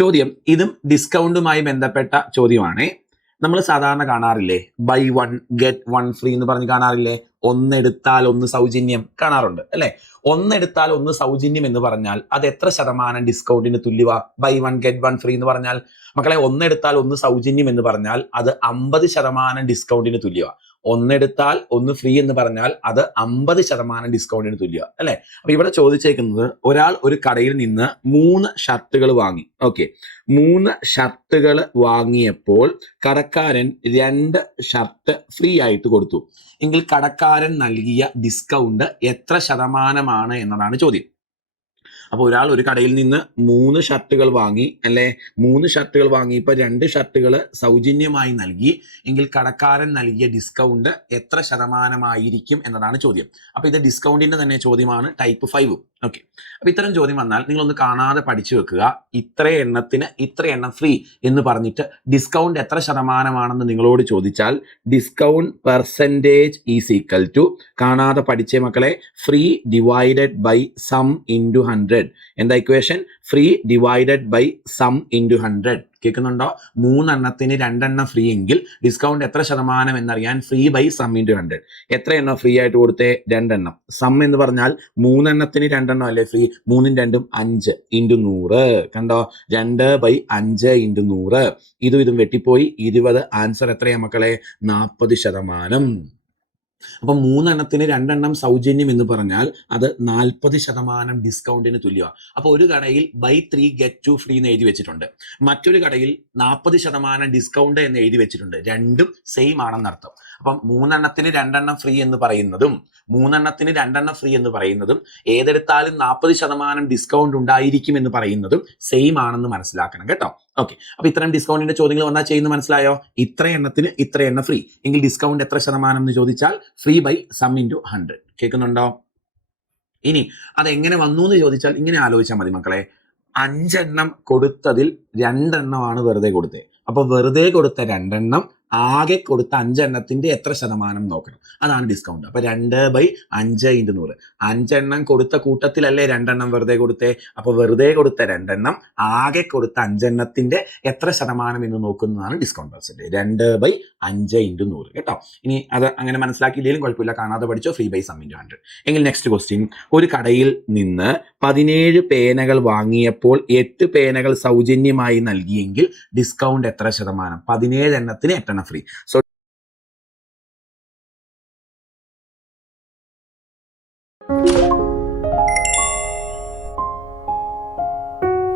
ചോദ്യം ഇതും ഡിസ്കൗണ്ടുമായി ബന്ധപ്പെട്ട ചോദ്യമാണ്. നമ്മൾ സാധാരണ കാണാറില്ലേ buy one get one free എന്ന് പറഞ്ഞ് കാണാറില്ലേ? ഒന്നെടുത്താൽ ഒന്ന് സൗജന്യം കാണാറുണ്ട് അല്ലെ? ഒന്നെടുത്താൽ ഒന്ന് സൗജന്യം എന്ന് പറഞ്ഞാൽ അത് എത്ര ശതമാനം ഡിസ്കൗണ്ടിന് തുല്യവാ? Buy one get one free എന്ന് പറഞ്ഞാൽ മക്കളെ, ഒന്നെടുത്താൽ ഒന്ന് സൗജന്യം എന്ന് പറഞ്ഞാൽ അത് 50% ഡിസ്കൗണ്ടിന് തുല്യവാ. ഒന്നെടുത്താൽ ഒന്ന് ഫ്രീ എന്ന് പറഞ്ഞാൽ അത് 50% ഡിസ്കൗണ്ടിന് തുല്യ അല്ലെ? അപ്പൊ ഇവിടെ ചോദിച്ചേക്കുന്നത്, ഒരാൾ ഒരു കടയിൽ നിന്ന് 3 ഷർട്ടുകൾ വാങ്ങി. ഓക്കെ, 3 ഷർട്ടുകൾ വാങ്ങിയപ്പോൾ കടക്കാരൻ 2 ഷർട്ട് ഫ്രീ ആയിട്ട് കൊടുത്തു എങ്കിൽ കടക്കാരൻ നൽകിയ ഡിസ്കൗണ്ട് എത്ര ശതമാനമാണ് എന്നതാണ് ചോദ്യം. അപ്പൊ ഒരാൾ ഒരു കടയിൽ നിന്ന് 3 ഷർട്ടുകൾ വാങ്ങി അല്ലെ? 3 ഷർട്ടുകൾ വാങ്ങി, ഇപ്പൊ 2 ഷർട്ടുകൾ സൗജന്യമായി നൽകി എങ്കിൽ കടക്കാരൻ നൽകിയ ഡിസ്കൗണ്ട് എത്ര ശതമാനമായിരിക്കും എന്നതാണ് ചോദ്യം. അപ്പൊ ഇത് ഡിസ്കൗണ്ടിന്റെ തന്നെ ചോദ്യമാണ്, ടൈപ്പ് 5. ഓക്കെ, അപ്പൊ ഇത്തരം ചോദ്യം വന്നാൽ നിങ്ങളൊന്ന് കാണാതെ പഠിച്ചു വെക്കുക. ഇത്ര എണ്ണത്തിന് ഇത്ര എണ്ണം ഫ്രീ എന്ന് പറഞ്ഞിട്ട് ഡിസ്കൗണ്ട് എത്ര ശതമാനമാണെന്ന് നിങ്ങളോട് ചോദിച്ചാൽ discount percentage is equal to, കാണാതെ പഠിച്ചേ മക്കളെ, free divided by sum into 100. എന്താ equation? Free divided by sum into 100. കേൾക്കുന്നുണ്ടോ? 3 എണ്ണത്തിന് 2 എണ്ണം ഫ്രീ എങ്കിൽ ഡിസ്കൗണ്ട് എത്ര ശതമാനം എന്നറിയാൻ ഫ്രീ ബൈ സം ഇൻറ്റു 100. എത്ര എണ്ണം ഫ്രീ ആയിട്ട് കൊടുത്തേ? 2 എണ്ണം. സം എന്ന് പറഞ്ഞാൽ 3 എണ്ണത്തിന് 2 എണ്ണം അല്ലേ ഫ്രീ? 3 2 5 ഇൻറ്റു 100. കണ്ടോ? 2 ബൈ 5 ഇൻറ്റു 100. ഇതും വെട്ടിപ്പോയി 20. ആൻസർ എത്രയാ മക്കളെ? 40%. അപ്പൊ 3 എണ്ണത്തിന് 2 എണ്ണം സൗജന്യം എന്ന് പറഞ്ഞാൽ അത് 40% ഡിസ്കൗണ്ടിന് തുല്യമാണ്. അപ്പൊ ഒരു കടയിൽ ബൈ 3 ഗെറ്റ് 2 ഫ്രീ എന്ന് എഴുതി വെച്ചിട്ടുണ്ട്, മറ്റൊരു കടയിൽ 40% ഡിസ്കൗണ്ട് എന്ന് എഴുതി വെച്ചിട്ടുണ്ട്. രണ്ടും സെയിം ആണെന്നർത്ഥം. അപ്പം 3 എണ്ണത്തിന് 2 എണ്ണം ഫ്രീ എന്ന് പറയുന്നതും 3 എണ്ണത്തിന് 2 എണ്ണം ഫ്രീ എന്ന് പറയുന്നതും ഏതെടുത്താലും 40% ഡിസ്കൗണ്ട് ഉണ്ടായിരിക്കും എന്ന് പറയുന്നതും സെയിം ആണെന്ന് മനസ്സിലാക്കണം കേട്ടോ. ഓക്കെ, അപ്പൊ ഇത്തരം ഡിസ്കൗണ്ടിന്റെ ചോദ്യങ്ങൾ വന്നാൽ ചെയ്യുന്നത് മനസ്സിലായോ? ഇത്ര എണ്ണത്തിന് ഇത്ര എണ്ണം ഫ്രീ എങ്കിൽ ഡിസ്കൗണ്ട് എത്ര ശതമാനം എന്ന് ചോദിച്ചാൽ ഫ്രീ ബൈ സം ഇൻറ്റു 100. കേൾക്കുന്നുണ്ടോ? ഇനി അതെങ്ങനെ വന്നു എന്ന് ചോദിച്ചാൽ ഇങ്ങനെ ആലോചിച്ചാൽ മതി മക്കളെ. 5 എണ്ണം കൊടുത്തതിൽ 2 എണ്ണമാണ് വെറുതെ കൊടുത്തത്. അപ്പൊ വെറുതെ കൊടുത്ത 2 എണ്ണം ആകെ കൊടുത്ത 5 എണ്ണത്തിന്റെ എത്ര ശതമാനം നോക്കണം, അതാണ് ഡിസ്കൗണ്ട്. അപ്പൊ 2 ബൈ 5 ഇൻറ്റു 100. 5 എണ്ണം കൊടുത്ത കൂട്ടത്തിലല്ലേ 2 എണ്ണം വെറുതെ കൊടുത്തേ? അപ്പൊ വെറുതെ കൊടുത്ത 2 എണ്ണം ആകെ കൊടുത്ത 5 എണ്ണത്തിന്റെ എത്ര ശതമാനം എന്ന് നോക്കുന്നതാണ് ഡിസ്കൗണ്ട് പെർസെൻറ്റേജ്. 2 ബൈ 5 ഇൻറ്റു 100 കേട്ടോ. ഇനി അത് അങ്ങനെ മനസ്സിലാക്കിയില്ലെങ്കിലും കുഴപ്പമില്ല, കാണാതെ പഠിച്ചോ. Free by sum into 100. എങ്കിൽ നെക്സ്റ്റ് ക്വസ്റ്റ്യൻ, ഒരു കടയിൽ നിന്ന് 17 പേനകൾ വാങ്ങിയപ്പോൾ 8 പേനകൾ സൗജന്യമായി നൽകിയെങ്കിൽ ഡിസ്കൗണ്ട് എത്ര ശതമാനം? 17 എണ്ണത്തിന് 8 എണ്ണം ഫ്രീ. സോ